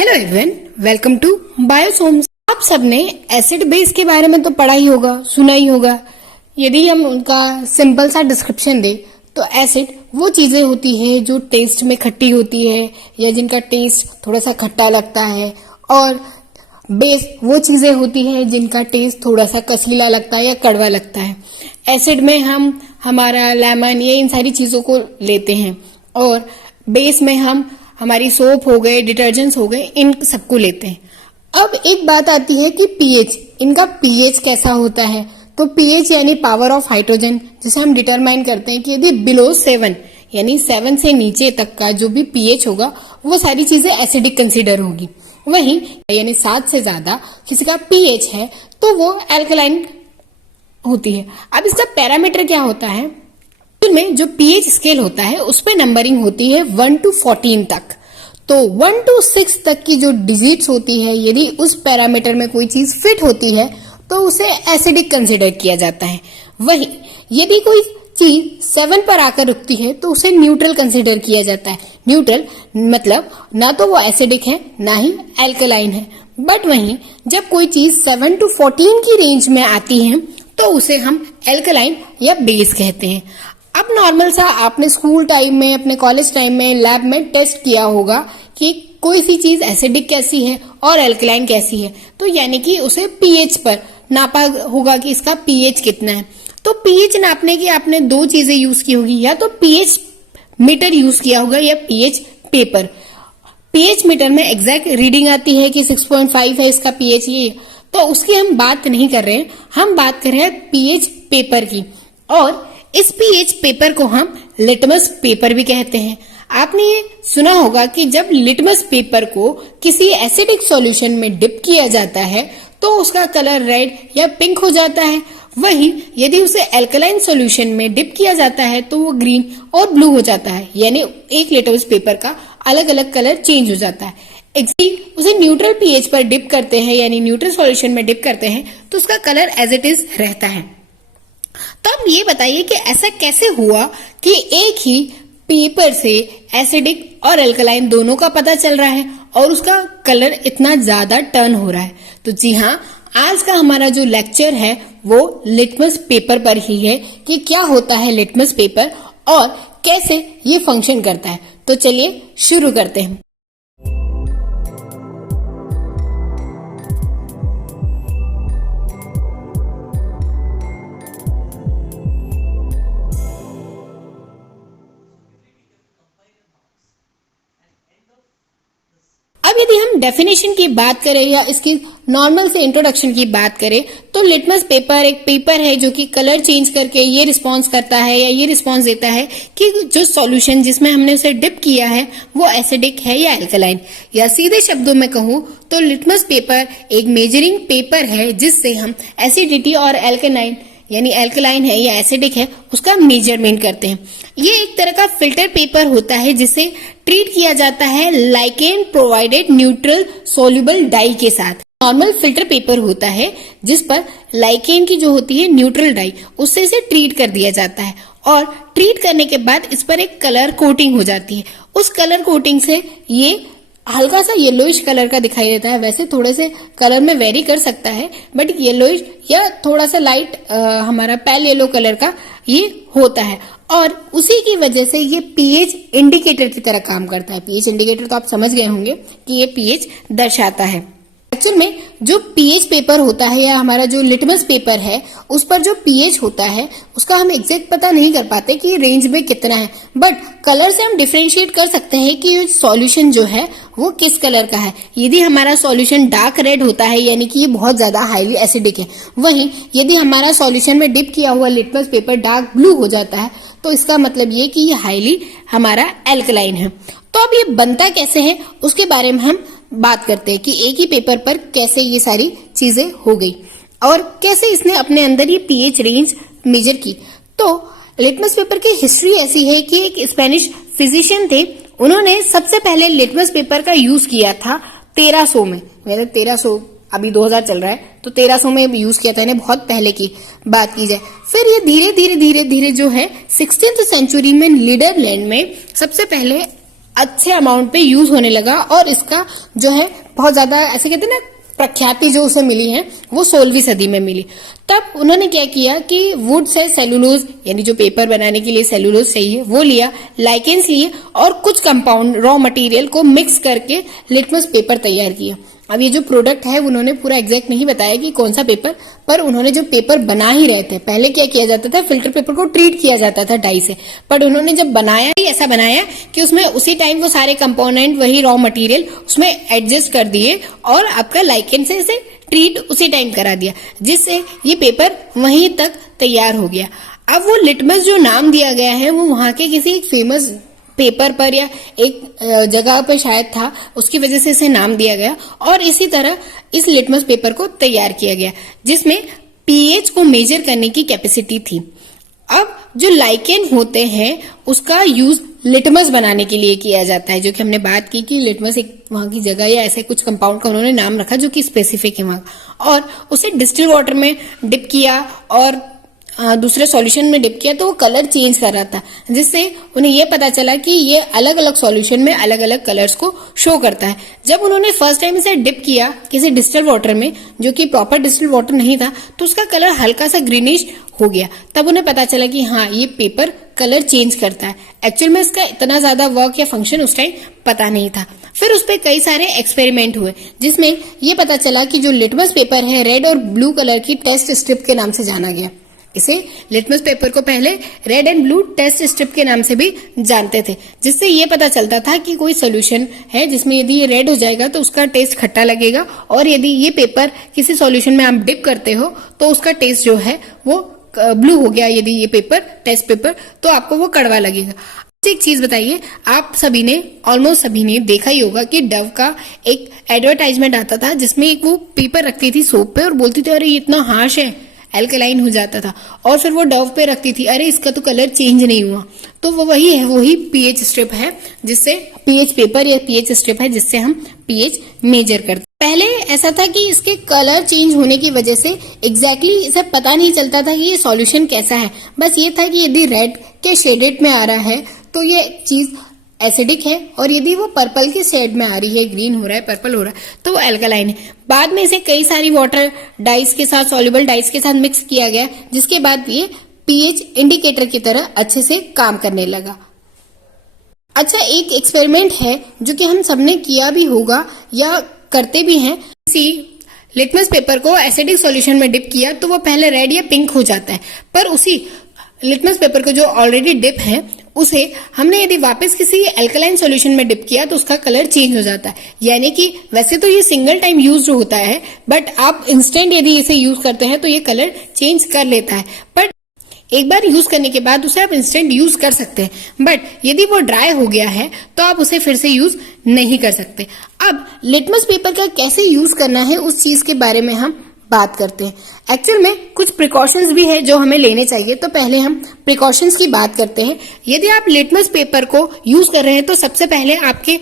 Hello everyone, welcome to Biosomes. आप सबने acid base के बारे में तो पढ़ा ही होगा, सुना ही होगा। यदि हम उनका सिंपल सा डिस्क्रिप्शन दें तो एसिड वो चीजें होती है जो टेस्ट में खट्टी होती है या जिनका टेस्ट थोड़ा सा खट्टा लगता है, और बेस वो चीजें होती है जिनका टेस्ट थोड़ा सा कसलीला लगता है या कड़वा लगता है। एसिड में हम हमारा लेमन या इन सारी चीजों को लेते हैं, और बेस में हम हमारी सोप हो गए, डिटर्जेंट्स हो गए, इन सबको लेते हैं। अब एक बात आती है कि पीएच, इनका पीएच कैसा होता है। तो पीएच यानी पावर ऑफ हाइड्रोजन, जिसे हम डिटरमाइन करते हैं कि यदि बिलो 7 यानी 7 से नीचे तक का जो भी पीएच होगा वो सारी चीजें एसिडिक कंसीडर होगी। वहीं यानी 7 से ज्यादा किसी का पीएच है तो वो एल्कलाइन होती है। अब इसका पैरामीटर क्या होता है, में जो पीएच स्केल होता है उस पे नंबरिंग होती है 1 to 14 तक। तो 1 to 6 तक की जो डिजिट्स होती है, यदि उस पैरामीटर में कोई चीज फिट होती है तो उसे एसिडिक कंसीडर किया जाता है। वही यदि कोई चीज 7 पर आकर रुकती है तो उसे न्यूट्रल कंसीडर किया जाता है। न्यूट्रल मतलब ना तो वो एसिडिक है ना ही एल्कलाइन है। बट वहीं जब कोई चीज 7 to 14 की रेंज में आती है तो उसे हम एल्कलाइन या बेस कहते हैं। अब नॉर्मल सा आपने स्कूल टाइम में, अपने कॉलेज टाइम में, लैब में टेस्ट किया होगा कि कोई सी चीज एसिडिक कैसी है और एल्कलाइन कैसी है, तो यानी कि उसे पीएच पर नापा होगा कि इसका पीएच कितना है। तो पीएच नापने की आपने दो चीजें यूज की होगी, या तो पीएच मीटर यूज किया होगा या पीएच पेपर। पीएच मीटर में एग्जैक्ट रीडिंग आती है कि 6.5 है इसका पीएच, ये तो उसकी हम बात नहीं कर रहे हैं। हम बात कर रहे हैं पीएच पेपर की, और इस पीएच पेपर को हम लिटमस पेपर भी कहते हैं। आपने ये सुना होगा कि जब लिटमस पेपर को किसी एसिडिक सॉल्यूशन में डिप किया जाता है तो उसका कलर रेड या पिंक हो जाता है। वहीं यदि उसे एल्कलाइन सॉल्यूशन में डिप किया जाता है तो वो ग्रीन और ब्लू हो जाता है, यानी एक लिटमस पेपर का अलग अलग कलर चेंज हो जाता है। उसे न्यूट्रल पीएच पर डिप करते हैं, यानी न्यूट्रल सॉल्यूशन में डिप करते हैं, तो उसका कलर एज इट इज रहता है। तो अब ये बताइए कि ऐसा कैसे हुआ कि एक ही पेपर से एसिडिक और एल्कलाइन दोनों का पता चल रहा है और उसका कलर इतना ज्यादा टर्न हो रहा है। तो जी हाँ, आज का हमारा जो लेक्चर है वो लिटमस पेपर पर ही है कि क्या होता है लिटमस पेपर और कैसे ये फंक्शन करता है। तो चलिए शुरू करते हैं। अब यदि हम डेफिनेशन की बात करें या इसकी नॉर्मल से इंट्रोडक्शन की बात करें तो लिटमस पेपर एक पेपर है जो कि कलर चेंज करके ये रिस्पॉन्स करता है या ये रिस्पॉन्स देता है कि जो सॉल्यूशन जिसमें हमने उसे डिप किया है वो एसिडिक है या एल्कलाइन। या सीधे शब्दों में कहूं तो लिटमस पेपर एक मेजरिंग पेपर है जिससे हम एसिडिटी और एल्कलाइन यानी एल्कलाइन है या एसिडिक है उसका मेजरमेंट करते हैं। ये एक तरह का फिल्टर पेपर होता है जिसे ट्रीट किया जाता है lichen provided neutral soluble dye के साथ। नॉर्मल फिल्टर पेपर होता है जिस पर लाइकेन की जो होती है न्यूट्रल डाई, उससे इसे ट्रीट कर दिया जाता है, और ट्रीट करने के बाद इस पर एक कलर कोटिंग हो जाती है। उस कलर कोटिंग से ये हल्का सा येलोइश कलर का दिखाई देता है। वैसे थोड़े से कलर में वेरी कर सकता है, बट येलोइश या थोड़ा सा लाइट हमारा पेल येलो कलर का ये होता है, और उसी की वजह से ये पीएच इंडिकेटर की तरह काम करता है। पीएच इंडिकेटर तो आप समझ गए होंगे कि ये पीएच दर्शाता है। एक्चुअल में जो पीएच पेपर होता है या हमारा जो लिटमस पेपर है उस पर जो पीएच होता है उसका हम एग्जैक्ट पता नहीं कर पाते कि रेंज में कितना है, बट कलर से हम डिफरेंशिएट कर सकते हैं कि सॉल्यूशन जो है वो किस कलर का है। यदि हमारा सॉल्यूशन डार्क रेड होता है यानी कि ये बहुत ज्यादा हाईली एसिडिक है। वहीं यदि हमारा सॉल्यूशन में डिप किया हुआ लिटमस पेपर डार्क ब्लू हो जाता है तो इसका मतलब ये कि ये हाईली हमारा एल्कलाइन है। तो अब ये बनता कैसे है उसके बारे में हम बात करते हैं कि एक ही पेपर पर कैसे ये सारी चीजें हो गई और कैसे इसने अपने अंदर ये पीएच रेंज मेजर की। तो लिटमस पेपर की हिस्ट्री ऐसी है कि एक स्पेनिश फिजिशियन थे, उन्होंने सबसे पहले लिटमस पेपर का यूज किया था 1300 में। मेरे 1300 अभी 2000 चल रहा है तो 1300 में यूज किया था, इन्हें बहुत पहले की बात की जाए। फिर ये धीरे धीरे जो है 16th सेंचुरी में नीदरलैंड में सबसे पहले अच्छे अमाउंट पे यूज होने लगा और इसका जो है बहुत ज्यादा ऐसे कहते हैं ना प्रख्याति जो उसे मिली है वो 16वीं सदी में मिली। तब उन्होंने क्या किया कि वुड से सेलुलोज यानी जो पेपर बनाने के लिए सेलुलोज चाहिए वो लिया, लाइकेंस लिए और कुछ कंपाउंड रॉ मटेरियल को मिक्स करके लिटमस पेपर तैयार किया। अब ये जो प्रोडक्ट है उन्होंने पूरा एग्जैक्ट नहीं बताया कि कौन सा पेपर, पर उन्होंने जो पेपर बना ही रहे थे, पहले क्या किया जाता था फिल्टर पेपर को ट्रीट किया जाता था डाई से, पर उन्होंने जब बनाया ही ऐसा बनाया कि उसमें उसी टाइम वो सारे कंपोनेंट वही रॉ मटेरियल उसमें एडजस्ट कर दिए और आपका लाइकेन से इसे ट्रीट उसी टाइम करा दिया, जिससे ये पेपर वहीं तक तैयार हो गया। अब वो लिटमस जो नाम दिया गया है वो वहां के किसी एक फेमस पेपर पर या एक जगह पर शायद था, उसकी वजह से इसे नाम दिया गया और इसी तरह इस लिटमस पेपर को तैयार किया गया जिसमें पीएच को मेजर करने की कैपेसिटी थी। अब जो लाइकेन होते हैं उसका यूज लिटमस बनाने के लिए किया जाता है, जो कि हमने बात की कि लिटमस एक वहां की जगह या ऐसे कुछ कंपाउंड का उन्होंने नाम रखा जो कि स्पेसिफिक है वहां, और उसे डिस्टिल वाटर में डिप किया और दूसरे सॉल्यूशन में डिप किया तो वो कलर चेंज कर रहा था, जिससे उन्हें ये पता चला कि ये अलग अलग सॉल्यूशन में अलग अलग कलर्स को शो करता है। जब उन्होंने फर्स्ट टाइम इसे डिप किया किसी डिस्टिल वाटर में जो कि प्रॉपर डिस्टिल वाटर नहीं था तो उसका कलर हल्का सा ग्रीनिश हो गया। तब उन्हें पता चला कि हाँ ये पेपर कलर चेंज करता है। एक्चुअल में इसका इतना ज्यादा वर्क या फंक्शन उस टाइम पता नहीं था। फिर उस पर कई सारे एक्सपेरिमेंट हुए जिसमें ये पता चला कि जो लिटमस पेपर है रेड और ब्लू कलर की टेस्ट स्ट्रिप के नाम से जाना गया। इसे लिटमस पेपर को पहले red and blue test strip के नाम से भी जानते थे, जिससे ये पता चलता था कि कोई सोल्यूशन है जिसमें यदि ये रेड हो जाएगा तो उसका टेस्ट खट्टा लगेगा और यदि ये पेपर किसी सॉल्यूशन में आप डिप करते हो तो उसका टेस्ट जो है वो ब्लू हो गया, यदि ये पेपर टेस्ट पेपर तो आपको वो कड़वा लगेगा। एक चीज बताइए, आप सभी ने ऑलमोस्ट सभी ने देखा ही होगा कि डव का एक एडवर्टाइजमेंट आता था जिसमें एक वो पेपर रखती थी सोप पे और बोलती थी अरे ये इतना हार्श है, एल्कलाइन हो जाता था, और फिर वो डव पे रखती थी अरे इसका तो कलर चेंज नहीं हुआ। तो वो वही है, वही पीएच स्ट्रिप है जिससे पीएच पेपर या पीएच स्ट्रिप है जिससे हम पीएच मेजर करते। पहले ऐसा था कि इसके कलर चेंज होने की वजह से एग्जैक्टली इसे पता नहीं चलता था कि ये सॉल्यूशन कैसा है, बस ये था कि यदि रेड के शेडेड में आ रहा है तो ये चीज एसिडिक है और यदि वो पर्पल के शेड में आ रही है, ग्रीन हो रहा है, पर्पल हो रहा है, तो वो एल्कलाइन है। बाद में इसे कई सारी वाटर डाइस के साथ, सॉल्युबल डाइस के साथ मिक्स किया गया, जिसके बाद ये पीएच इंडिकेटर की तरह अच्छे से काम करने लगा। अच्छा, एक एक्सपेरिमेंट है जो कि हम सबने किया भी होगा या करते भी हैं। किसी लिटमस पेपर को एसिडिक सॉल्यूशन में डिप किया तो वो पहले रेड या पिंक हो जाता है, पर उसी लिटमस पेपर को जो ऑलरेडी डिप है उसे हमने यदि वापस किसी एल्कलाइन सॉल्यूशन में डिप किया तो उसका कलर चेंज हो जाता है। यानी कि वैसे तो ये सिंगल टाइम यूज होता है, बट आप इंस्टेंट यदि इसे यूज करते हैं तो ये कलर चेंज कर लेता है, बट एक बार यूज करने के बाद उसे आप इंस्टेंट यूज कर सकते हैं, बट यदि वो ड्राई हो गया है तो आप उसे फिर से यूज नहीं कर सकते। अब लिटमस पेपर का कैसे यूज करना है उस चीज के बारे में हम बात करते हैं। एक्चुअल में कुछ प्रिकॉशंस भी है जो हमें लेने चाहिए, तो पहले हम प्रिकॉशंस की बात करते हैं। यदि आप लिटमस पेपर को यूज कर रहे हैं तो सबसे पहले आपके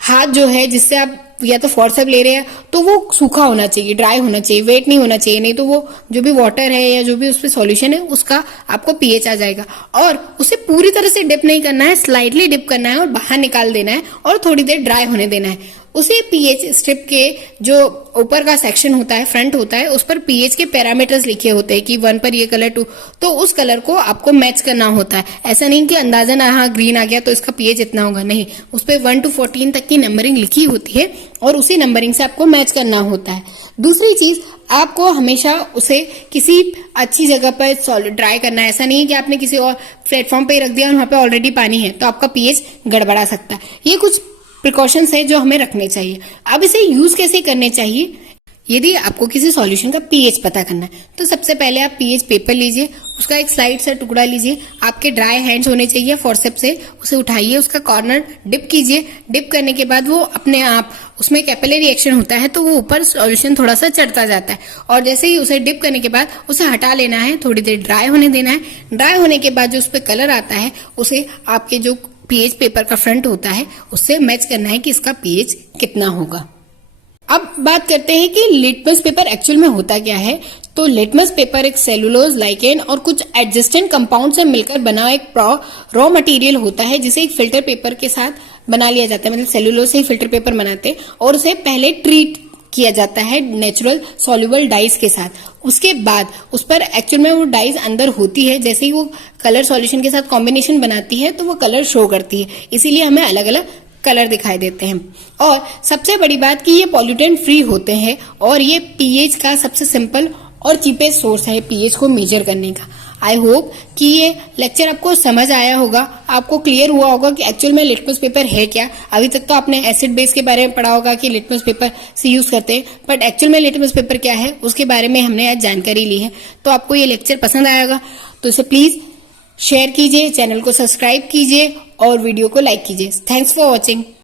हाथ जो है जिससे आप या तो फोर्सेप ले रहे हैं तो वो सूखा होना चाहिए, ड्राई होना चाहिए, वेट नहीं होना चाहिए, नहीं तो वो जो भी वाटर है या जो भी उस पर सॉल्यूशन है उसका आपको पीएच आ जाएगा। और उसे पूरी तरह से डिप नहीं करना है, स्लाइटली डिप करना है और बाहर निकाल देना है और थोड़ी देर ड्राई होने देना है। उसी पीएच स्ट्रिप के जो ऊपर का सेक्शन होता है, फ्रंट होता है, उस पर पीएच के पैरामीटर्स लिखे होते हैं कि 1 पर ये कलर, 2, तो उस कलर को आपको मैच करना होता है। ऐसा नहीं कि अंदाजा ना हाँ ग्रीन आ गया तो इसका पीएच इतना होगा, नहीं, उस पर 1 to 14 तक की नंबरिंग लिखी होती है और उसी नंबरिंग से आपको मैच करना होता है। दूसरी चीज, आपको हमेशा उसे किसी अच्छी जगह पर ड्राई करना है। ऐसा नहीं है कि आपने किसी और प्लेटफॉर्म पे रख दिया और वहां पे ऑलरेडी पानी है तो आपका पीएच गड़बड़ा सकता है। ये कुछ प्रिकॉशंस है जो हमें रखने चाहिए। अब इसे यूज कैसे करने चाहिए? यदि आपको किसी सॉल्यूशन का पीएच पता करना है तो सबसे पहले आप पीएच पेपर लीजिए, उसका एक स्लाइड सा टुकड़ा लीजिए, आपके ड्राई हैंड्स होने चाहिए, फोर्सेप से उसे उठाइए, उसका कॉर्नर डिप कीजिए। डिप करने के बाद वो अपने आप उसमें कैपिलरी एक्शन होता है तो वो ऊपर सॉल्यूशन थोड़ा सा चढ़ता जाता है और जैसे ही उसे डिप करने के बाद उसे हटा लेना है, थोड़ी देर ड्राई होने देना है। ड्राई होने के बाद जो उस पर कलर आता है उसे आपके जो पीएच पेपर का फ्रंट होता है उससे मैच करना है कि इसका पीएच कितना होगा। अब बात करते हैं कि लिटमस पेपर एक्चुअल में होता क्या है। तो लिटमस पेपर एक सेलुलोज, लाइकेन और कुछ एडजस्टेंट कंपाउंड से मिलकर बना एक रॉ मटेरियल होता है जिसे एक फिल्टर पेपर के साथ बना लिया जाता है, मतलब सेलुलोज से ही फिल्टर पेपर बनाते हैं और उसे पहले ट्रीट किया जाता है नेचुरल सॉल्युबल डाइज के साथ। उसके बाद उस पर एक्चुअल में वो डाइज अंदर होती है, जैसे ही वो कलर सॉल्यूशन के साथ कॉम्बिनेशन बनाती है तो वो कलर शो करती है, इसीलिए हमें अलग अलग कलर दिखाई देते हैं। और सबसे बड़ी बात कि ये पॉल्यूटेंट फ्री होते हैं और ये पीएच का सबसे सिंपल और चीपेस्ट सोर्स है पीएच को मेजर करने का। आई होप कि ये लेक्चर आपको समझ आया होगा, आपको क्लियर हुआ होगा कि एक्चुअल में लिटमस पेपर है क्या। अभी तक तो आपने एसिड बेस के बारे में पढ़ा होगा कि लिटमस पेपर से यूज करते हैं, बट एक्चुअल में लिटमस पेपर क्या है उसके बारे में हमने आज जानकारी ली है। तो आपको ये लेक्चर पसंद आया होगा तो इसे प्लीज शेयर कीजिए, चैनल को सब्सक्राइब कीजिए और वीडियो को लाइक कीजिए। Thanks for watching.